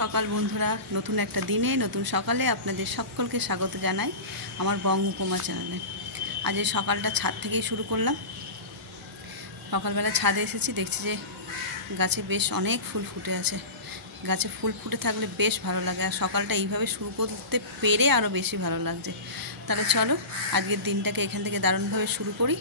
সকাল বন্ধুরা, নতুন একটা দিনে নতুন সকালে আপনাদের সকলকে স্বাগত জানাই আমার বং উপমা চ্যানেলে। আজ এই সকালটা ছাদ থেকেই শুরু করলাম। সকালবেলা ছাদে এসেছি, দেখছি যে গাছে বেশ অনেক ফুল ফুটে আছে। গাছে ফুল ফুটে থাকলে বেশ ভালো লাগে, আর সকালটা এইভাবে শুরু করতে পেরে আরও বেশি ভালো লাগছে। তাহলে চলো আজকের দিনটাকে এখান থেকে দারুণভাবে শুরু করি।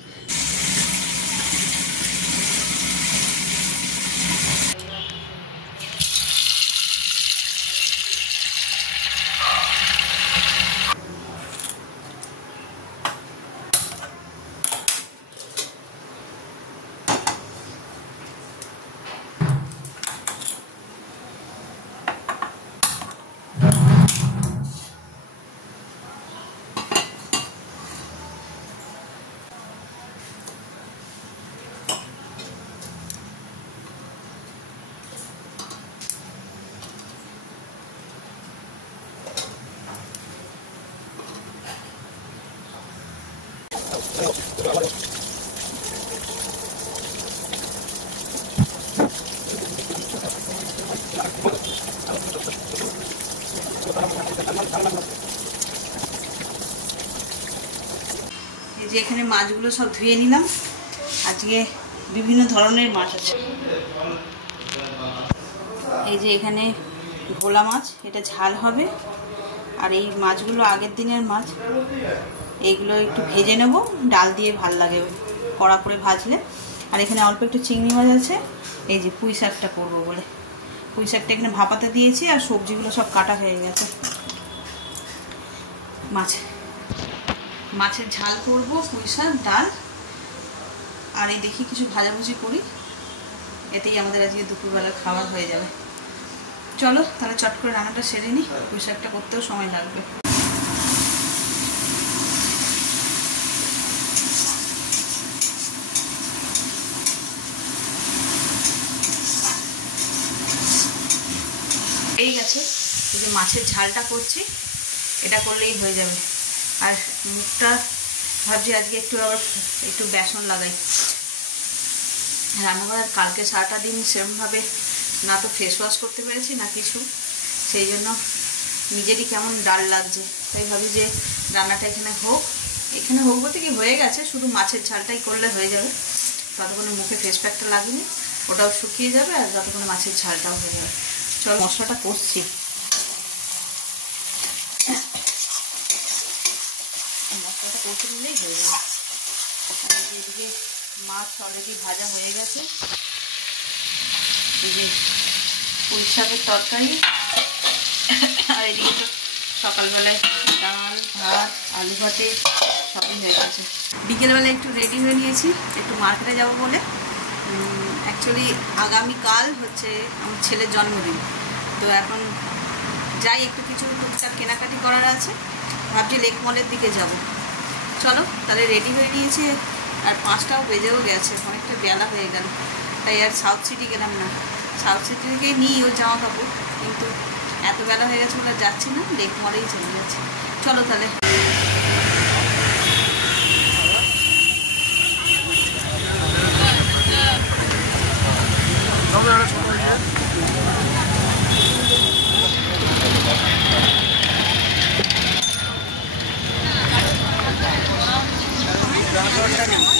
এই যে এখানে মাছগুলো সব ধুয়ে নিলাম। আজকে বিভিন্ন ধরনের মাছ আছে। এই যে এখানে ভোলা মাছ, এটা ঝাল হবে। আর এই মাছগুলো আগের দিনের মাছ, এইগুলো একটু ভেজে নেব, ডাল দিয়ে ভাল লাগে কড়া করে ভাজলে। আর এখানে অল্প একটু চিংড়ি মাছ আছে, এই যে পুঁই শাকটা করবো বলে। পুঁই শাকটা এখানে ভাপাতে দিয়েছি, আর সবজিগুলো সব কাটা হয়ে গেছে। মাছের ঝাল করবো, পুঁই শাক, ডাল, আর এই দেখি কিছু ভাজাভুজি করি, এতেই আমাদের আজকে দুপুরবেলা খাবার হয়ে যাবে। চলো তাহলে চট করে রান্নাটা সেরে নিই, পুঁই শাকটা করতেও সময় লাগবে। এই গেছে, এই যে মাছের ঝালটা করছি, এটা করলেই হয়ে যাবে। আর মুখটা ভাবছি আজকে একটু বেসন লাগাই। রান্না করার কালকে সারাটা দিন সেরকমভাবে না তো ফেস ওয়াশ করতে পেরেছি না কিছু, সেই জন্য নিজেরই কেমন ডাল লাগছে। তাই ভাবি যে রান্নাটা এখানে হোক বলতে কি হয়ে গেছে, শুধু মাছের ঝালটাই করলে হয়ে যাবে। ততক্ষণে মুখে ফেস প্যাকটা লাগিনি, ওটাও শুকিয়ে যাবে, আর ততক্ষণে মাছের ঝালটাও হয়ে যাবে। চলো মশলাটা করছি। মশলাটা কষে নিলেই হয়ে যাবে। আর এদিকে মাছ অলরেডি ভাজা হয়ে গেছে। এই যে পুঁই শাকের তরকারি, আর এদিকে তো সকালবেলায় ডাল, ভাত, আলু ভাতে সবই হয়ে গেছে। বিকেলবেলায় একটু রেডি হয়ে নিয়েছি, একটু মার্কেটে যাব বলে। অ্যাকচুয়ালি আগামীকাল হচ্ছে আমার ছেলের জন্মদিন, তো এখন যাই, একটু কিছু টুকটাক কেনাকাটি করার আছে। ভাবছি লেক মলের দিকে যাব। চলো তাহলে রেডি হয়ে নিয়েছি, আর 5টাও বেজেও গেছে, অনেকটা বেলা হয়ে গেল। তাই আর সাউথ সিটি গেলাম না। সাউথ সিটি থেকে নিই ওর জামা কাপড়, কিন্তু এত বেলা হয়ে গেছে ওটা যাচ্ছি না, লেক মলেই চলে যাচ্ছি। চলো তাহলে।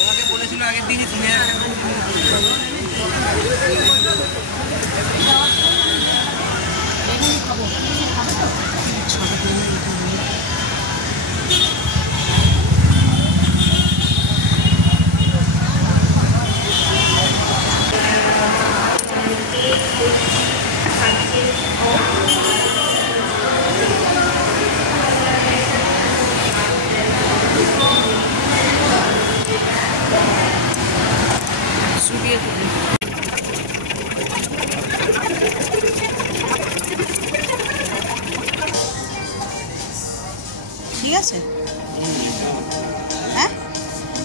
আমাকে বলেছিল আগের দিনই 3000 টাকা ঠিক আছে। হ্যাঁ,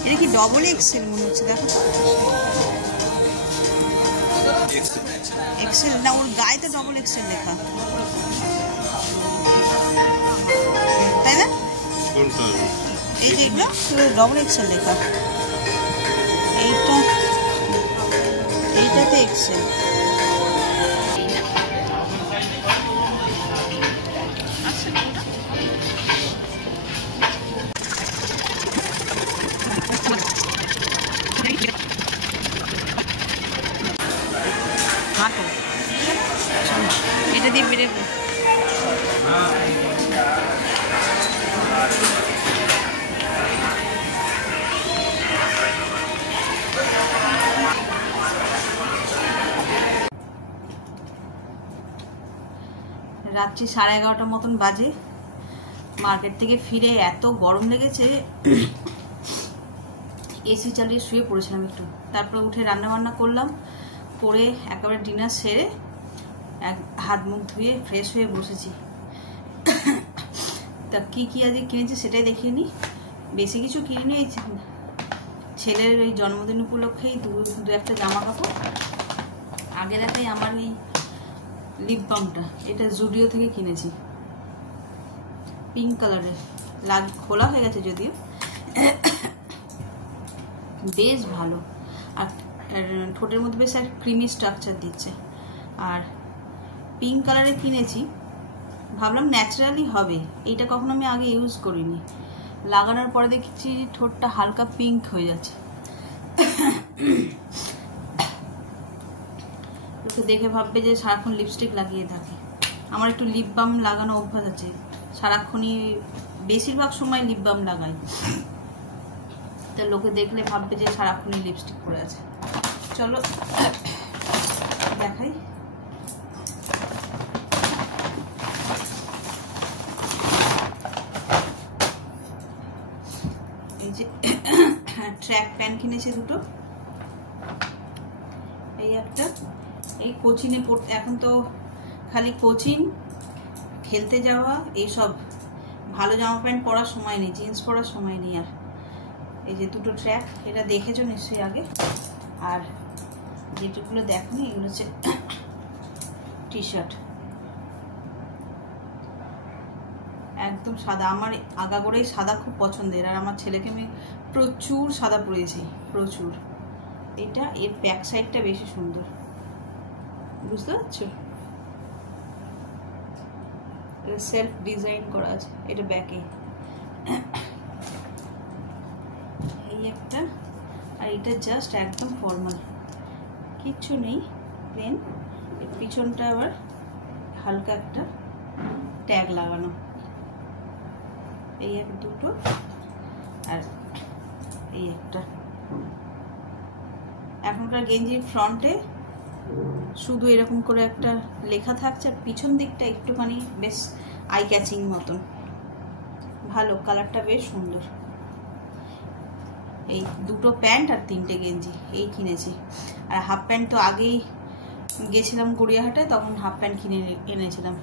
এটা কি ডবল এক্সেল মনে হচ্ছে, দেখো তো। এক্সেল না, ওর গায়ে তো ডবল এক্সেল লেখা, তাই না? এই যে এগুলো ডবল এক্সেল লেখা, এইটাতে এক্সেল। বেরোবে। রাত্রি 11:30 মতন বাজে। মার্কেট থেকে ফিরে এত গরম লেগেছে, এসি চালিয়ে শুয়ে পড়েছিলাম একটু। তারপরে উঠে রান্না বান্না করলাম, করে একেবারে ডিনার সেরে হাত মুখ ধুয়ে ফ্রেশ হয়ে বসেছি। তা কি কি আজকে কিনেছি সেটাই দেখিয়ে নিই। বেশি কিছু কিনে নিয়েছি, ছেলের ওই জন্মদিন উপলক্ষেই দু একটা জামা কাপড়। আগে দেখাই আমার এই লিপ বামটা, এটা জুডিও থেকে কিনেছি, পিঙ্ক কালারের, খোলা হয়ে গেছে যদিও, বেশ ভালো। আর ঠোঁটের মধ্যে বেশ একটা ক্রিমি স্ট্রাকচার দিচ্ছে। আর পিঙ্ক কালারে কিনেছি, ভাবলাম ন্যাচারালি হবে, এইটা কখনো আমি আগে ইউজ করিনি। লাগানোর পরে দেখছি ঠোঁটটা হালকা পিঙ্ক হয়ে যাচ্ছে। লোকে দেখে ভাববে যে সারাক্ষণ লিপস্টিক লাগিয়ে থাকে। আমার একটু লিপ বাম লাগানো অভ্যাস আছে, সারাক্ষণই বেশিরভাগ সময় লিপ বাম লাগাই। তা লোকে দেখলে ভাববে যে সারাক্ষণই লিপস্টিক পরে আছে। চলো দেখাই। এই যে ট্র্যাক প্যান্ট কিনেছে দুটো, এই একটা, এই কোচিনে পড়তে, এখন তো খালি কোচিং, খেলতে যাওয়া, এইসব, ভালো জামা প্যান্ট পরার সময় নেই, জিন্স পরার সময় নেই। আর এই যে দুটো ট্র্যাক, এটা দেখেছো নিশ্চয়ই আগে। আর যেটুকুলো দেখনি এগুলো হচ্ছে টি শার্ট, একদম সাদা। আমার আগাগোড়াই সাদা খুব পছন্দের, আর আমার ছেলেকে আমি প্রচুর সাদা পরিয়েছি, প্রচুর। এটা এর ব্যাক সাইডটা বেশি সুন্দর, বুঝতে পারছো? এটা সেলফ ডিজাইন করা আছে, এটা ব্যাকে। এই একটা, আর এটা জাস্ট একদম ফর্মাল, কিচ্ছু নেই, প্লেন। এর পিছনটা আবার হালকা একটা ট্যাগ লাগানো। এই এক দুটো, আর এই একটা। এখনকার গেঞ্জির ফ্রন্টে শুধু এরকম করে একটা লেখা থাকছে, আর পিছন দিকটা একটুখানি বেশ আই ক্যাচিং মতন, ভালো, কালারটা বেশ সুন্দর। এই দুটো প্যান্ট আর 3টে গেঞ্জি এই কিনেছি। আর হাফ প্যান্ট তো আগেই গেছিলাম গড়িয়াহাটে, তখন হাফ প্যান্ট কিনে এনেছিলাম।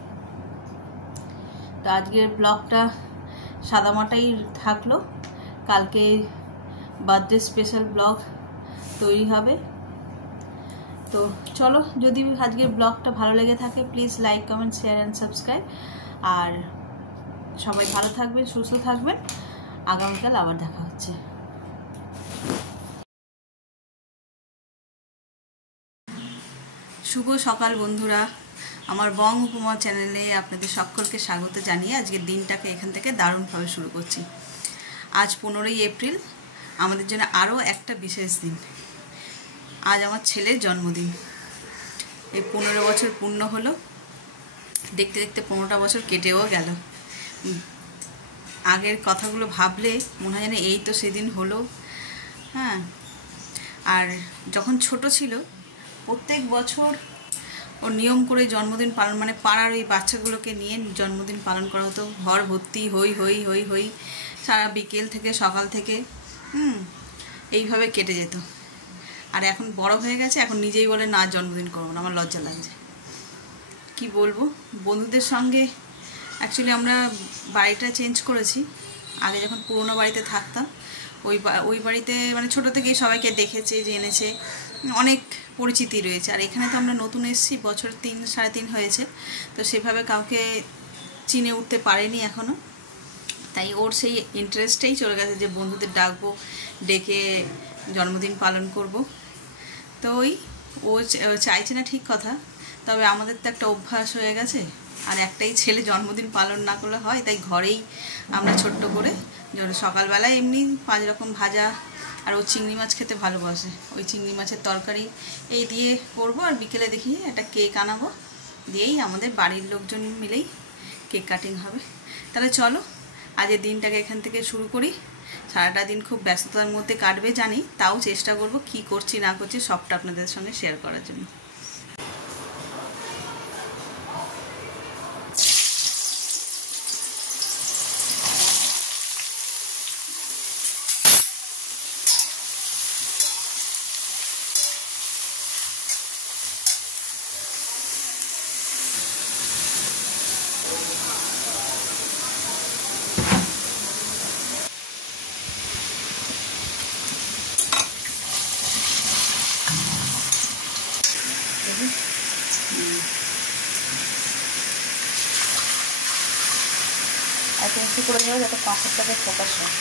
তো আজকের ব্লগটা সাদামাটাই থাকলো, কালকে বার্থডে স্পেশাল ব্লগ তৈরি হবে। তো চলো, যদি আজকের ব্লগটা ভালো লেগে থাকে please like, comment, share and subscribe. আর সবাই ভালো থাকবেন, সুস্থ থাকবেন। আগামীকাল আবার দেখা হচ্ছে। শুভ সকাল বন্ধুরা, আমার বং উপমা চ্যানেলে আপনাদের সকলকে স্বাগত জানিয়ে আজকের দিনটাকে এখান থেকে দারুণভাবে শুরু করছি। আজ 15ই এপ্রিল, আমাদের জন্য আরও একটা বিশেষ দিন। আজ আমার ছেলের জন্মদিন। এই 15 বছর পূর্ণ হলো, দেখতে দেখতে 15টা বছর কেটেও গেল। আগের কথাগুলো ভাবলে মনে হয় যেন এই তো সেদিন হলো। হ্যাঁ, আর যখন ছোট ছিল প্রত্যেক বছর ওর নিয়ম করে জন্মদিন পালন, মানে পাড়ার ওই বাচ্চাগুলোকে নিয়ে জন্মদিন পালন করা হতো। ঘর ভর্তি হই হই হই হই, সারা বিকেল থেকে সকাল থেকে এইভাবে কেটে যেত। আর এখন বড় হয়ে গেছে, এখন নিজেই বলে না জন্মদিন করবো না, আমার লজ্জা লাগছে। কি বলবো, বন্ধুদের সঙ্গে অ্যাকচুয়ালি আমরা বাড়িটা চেঞ্জ করেছি। আগে যখন পুরোনো বাড়িতে থাকতাম, ওই বাড়িতে মানে ছোটো থেকেই সবাইকে দেখেছে, জেনেছে, অনেক পরিচিতি রয়েছে। আর এখানে তো আমরা নতুন এসেছি, বছর 3-3.5 হয়েছে, তো সেভাবে কাউকে চিনে উঠতে পারেনি এখনও। তাই ওর সেই ইন্টারেস্টেই চলে গেছে যে বন্ধুদের ডাকবো, ডেকে জন্মদিন পালন করব। তো ও চাইছে না ঠিক কথা, তবে আমাদের তো একটা অভ্যাস হয়ে গেছে। আর একটাই ছেলে, জন্মদিন পালন না করলে হয়, তাই ঘরেই আমরা ছোট্ট করে সকালবেলায় এমনি 5 রকম ভাজা, আর ও চিংড়ি মাছ খেতে ভালোবাসে, ওই চিংড়ি মাছের তরকারি এই দিয়ে করবো। আর বিকেলে দেখি একটা কেক আনাবো, দিয়েই আমাদের বাড়ির লোকজন মিলেই কেক কাটিং হবে। তাহলে চলো আজের দিনটাকে এখান থেকে শুরু করি। সারাটা দিন খুব ব্যস্ততার মধ্যে কাটবে জানি, তাও চেষ্টা করব কি করছি না করছি সবটা আপনাদের সঙ্গে শেয়ার করার জন্য। এত ইঞ্চি করে নেব যাতে পাঁচটাকে ফোকাস হয়।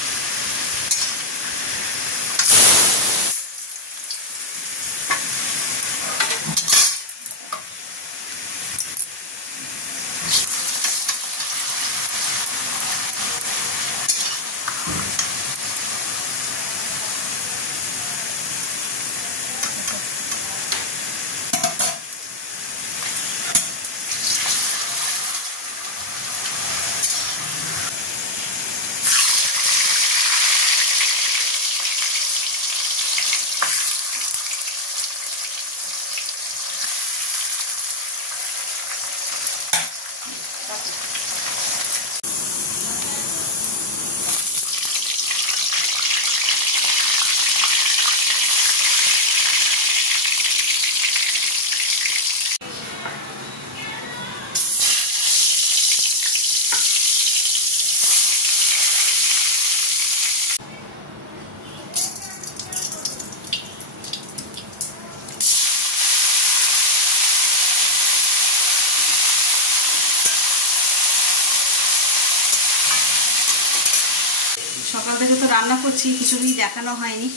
সকাল থেকে তো রান্না করছি, কিছুদিন দেখানো হয়নি।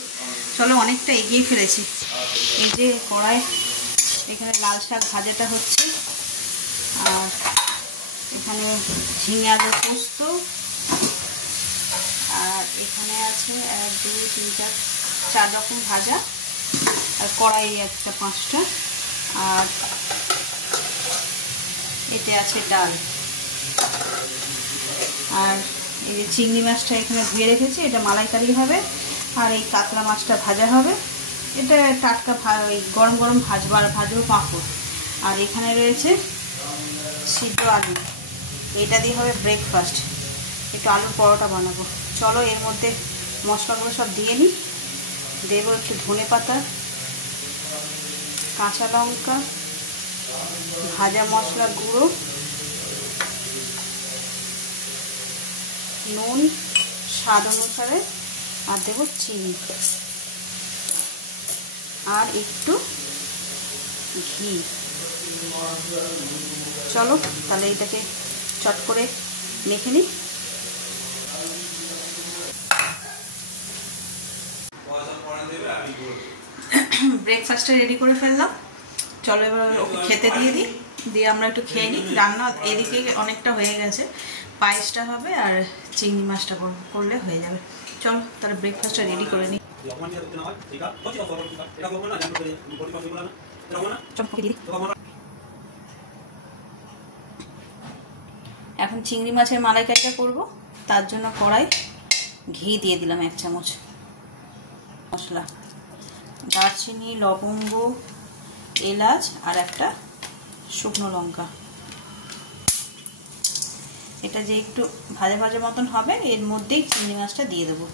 চলো অনেকটা এগিয়ে ফেলেছি। এই যে কড়াই, এখানে লাল শাক ভাজাটা হচ্ছে, আর এখানে ঝিঙে আলু পোস্ত, আর এখানে আছে 1 2 3 4 রকম ভাজা, আর কড়াই একটা 5টা, আর এতে আছে ডাল। আর এই যে চিংড়ি মাছটা এখানে ধুয়ে রেখেছি, এটা মালাইকারি হবে। আর এই কাতলা মাছটা ভাজা হবে, এটা টাটকা ওই গরম গরম ভাজবো পাঁপড়। আর এখানে রয়েছে সিদ্ধ আলু, এটা দিয়ে হবে ব্রেকফাস্ট। একটু আলুর পরোটা বানাবো। চলো এর মধ্যে মশলাগুলো সব দিয়ে নিই। দেবো একটু ধনে পাতা, কাঁচা লঙ্কা, ভাজা মশলা গুঁড়ো, নুন স্বাদ অনুসারে, আর দেবো চিনি, আর একটু ঘি। চলো তাহলে এটাকে চট করে মেখে নিই। ব্রেকফাস্টটা রেডি করে ফেললাম। চলো এবার ওকে খেতে দিয়ে দিই, দিয়ে আমরা একটু খেয়ে নিই। রান্না এদিকে অনেকটা হয়ে গেছে, পায়েসটা হবে আর চিংড়ি মাছটা করলে হয়ে যাবে। চলো তাহলে ব্রেকফাস্টটা রেডি করে নিই। এখন চিংড়ি মাছের মালাইকারিটা করব, তার জন্য কড়াই ঘি দিয়ে দিলাম 1 চামচ। মশলা দারচিনি, লবঙ্গ, এলাচ আর একটা শুকনো লঙ্কা। এটা যে একটু ভাজা ভাজা মতন হবে, এর মধ্যেই চিংড়ি মাছটা দিয়ে দেবো।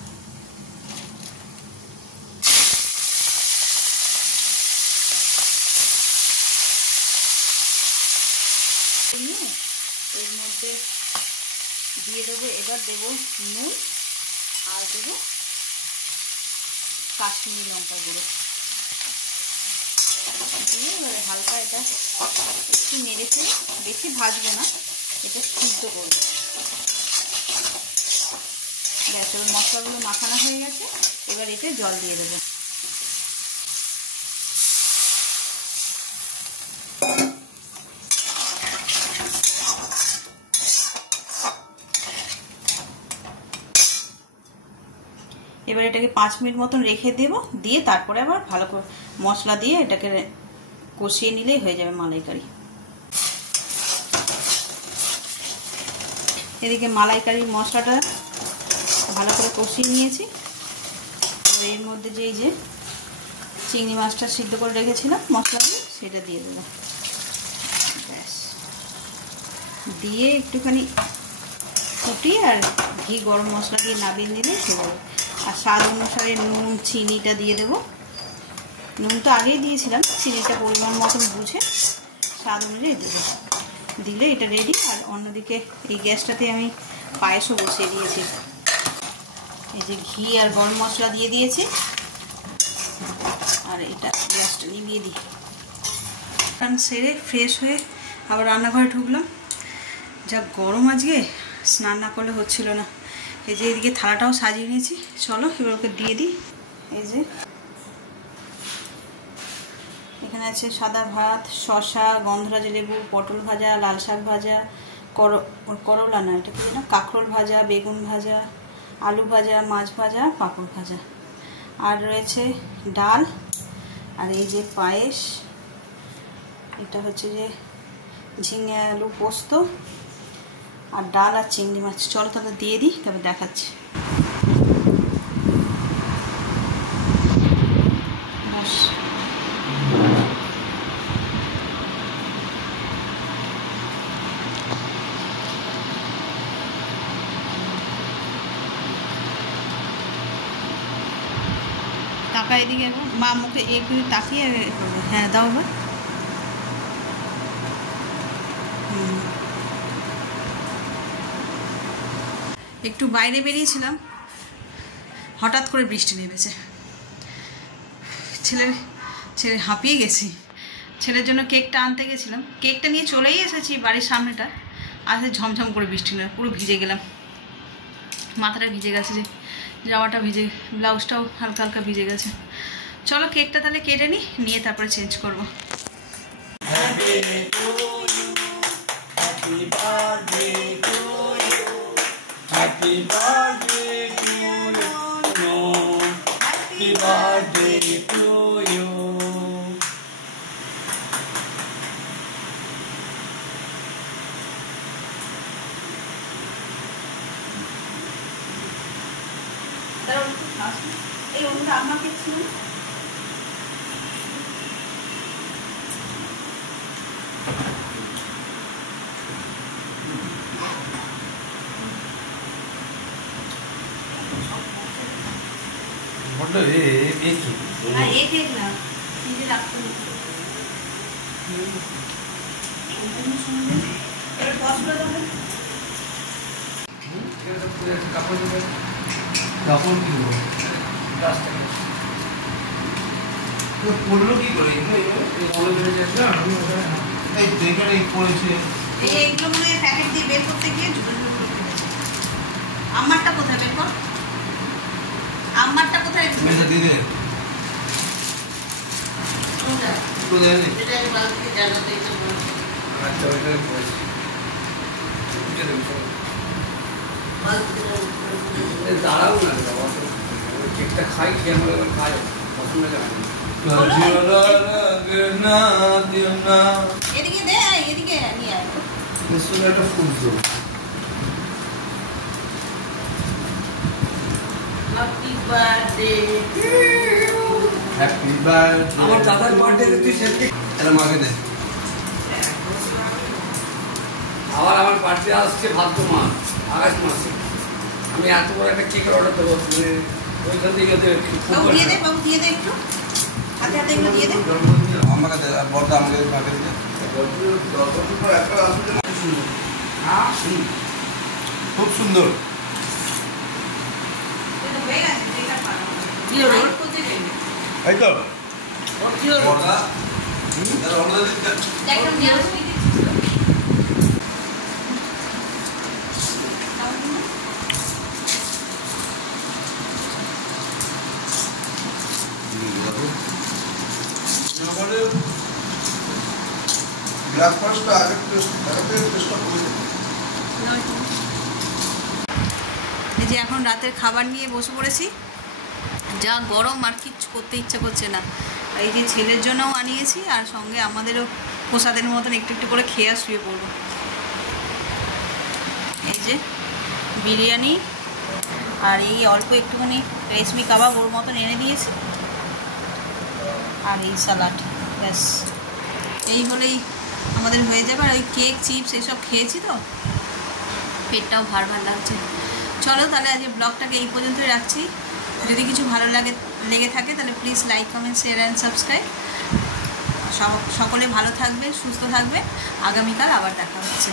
এর মধ্যে দিয়ে দেবো, এবার দেবো নুন, আর দেবো কাশ্মীরি লঙ্কা গুঁড়ো দিয়ে এবারে হালকা এটা একটু নেড়ে চেড়ে, বেশি ভাজবে না, এটা সিদ্ধ করবো। ব্যাস, এবার মশলাগুলো মাখানো হয়ে গেছে, এবার এতে জল দিয়ে দেবো। এবার এটাকে 5 মিনিট মতন রেখে দেবো, দিয়ে তারপরে আবার ভালো করে মশলা দিয়ে এটাকে কষিয়ে নিলেই হয়ে যাবে মালাইকারি। এদিকে মালাইকারির মশলাটা ভালো করে কষিয়ে নিয়েছি। এর মধ্যে যে চিংড়ি মাছটা সিদ্ধ করে রেখেছিলাম মশলা দিয়ে সেটা দিয়ে দেবো। ব্যাস, দিয়ে একটুখানি ফুটিয়ে আর ঘি গরম মশলা দিয়ে নাবিয়ে নিলে সেভাবে। আর স্বাদ অনুসারে নুন চিনিটা দিয়ে দেবো। নুন তো আগেই দিয়েছিলাম, চিনিটা পরিমাণ মতন বুঝে স্বাদ অনুযায়ী দেবো। দিলে এটা রেডি। আর অন্যদিকে এই গ্যাসটাতে আমি পায়েসও বসিয়ে দিয়েছি। এই যে ঘি আর গরম মশলা দিয়ে দিয়েছি। আর এটা গ্যাসটা নিভিয়ে দিই। কারণ সেরে ফ্রেশ হয়ে আবার রান্নাঘরে ঢুকলাম। যা গরম আজকে, স্নান না করলে হচ্ছিল না। এই যে এদিকে থালাটাও সাজিয়ে নিয়েছি, চলো এবার ওকে দিয়ে দিই। এই যে এখানে আছে সাদা ভাত, শসা, গন্ধরাজ লেবু, পটল ভাজা, লাল শাক ভাজা, করলা না এটা কি না, কাঁকরোল ভাজা, বেগুন ভাজা, আলু ভাজা, মাছ ভাজা, পাঁপড় ভাজা। আর রয়েছে ডাল। আর এই যে পায়েস, এটা হচ্ছে যে ঝিঙে আলু পোস্ত আর ডাল আর চিংড়ি মাছ। চলো তাহলে দিয়ে দিই, তবে দেখাচ্ছি। বাস, টাকা এদিকে মা মুখে একটু তাকিয়ে করবে। হ্যাঁ দাও এবার। একটু বাইরে বেরিয়েছিলাম, হঠাৎ করে বৃষ্টি নেমেছে। ছেলে হাঁপিয়ে গেছি। ছেলের জন্য কেকটা আনতে গেছিলাম, কেকটা নিয়ে চলেই এসেছি বাড়ির সামনেটা। আসলে ঝমঝম করে বৃষ্টি নেমে পুরো ভিজে গেলাম। মাথাটা ভিজে গেছে, যে জামাটা ভিজে, ব্লাউজটাও হালকা হালকা ভিজে গেছে। চলো কেকটা তাহলে কেটে নিয়ে তারপরে চেঞ্জ করবো। Happy birthday to you. Happy birthday to you. এই ওটা আমাকে ছিল। না এই কেক না, নিজে রাখতে হবে। এবার পছন্দ হবে। কাপড় কি পড়লো কি করে? এইগুলো মানে প্যাকেট দিয়ে বের করতে গিয়ে আমারটা কোথায় বের কর, আমারটা কোথায় দিদি দাঁড়াও না, কেকটা খাই, খেয়ে আমরা খাই পছন্দ এদিকে দে, এদিকে নিয়ে আয়। একটা ফুল দেবো। Happy birthday to you. Happy birthday. আমার দাদার বার্থডে তুই সেলফি এটা মাকে দে। আমার বার্থডে আসছে ভাদ্র মাস, আগস্ট মাসে। আমি এত বড় একটা কেকের অর্ডার দেবো, ওইখান থেকে বাবু দিয়ে দে, বাবু দিয়ে দে একটু হাতে হাতে এগুলো দিয়ে দে। আমাকে দে, আর বড়দা আমাকে মাকে দে। খুব সুন্দর। এই তো বড়দা ব্রেকফাস্ট আগে চেষ্টা করি। এই যে এখন রাতের খাবার নিয়ে বসে পড়েছি। যা গরম, আর কিচ্ছু করতে ইচ্ছা করছে না। এই যে ছেলের জন্যও আনিয়েছি, আর সঙ্গে আমাদেরও প্রসাদের মতন একটু একটু করে খেয়ে শুয়ে পড়বো। এই যে বিরিয়ানি, আর এই অল্প একটুখানি রেশমি কাবাব ওর মতন এনে দিয়েছি, আর এই স্যালাড। ব্যাস, এই হলেই আমাদের হয়ে যাবে। আর ওই কেক চিপস এসব খেয়েছি তো পেটটাও ভার ভার লাগছে। চলো তাহলে আজকে ব্লগটাকে এই পর্যন্তই রাখছি। যদি কিছু ভালো লেগে থাকে তাহলে please like, comment, share and subscribe. সকলে ভালো থাকবে, সুস্থ থাকবে। আগামীকাল আবার দেখা হচ্ছে।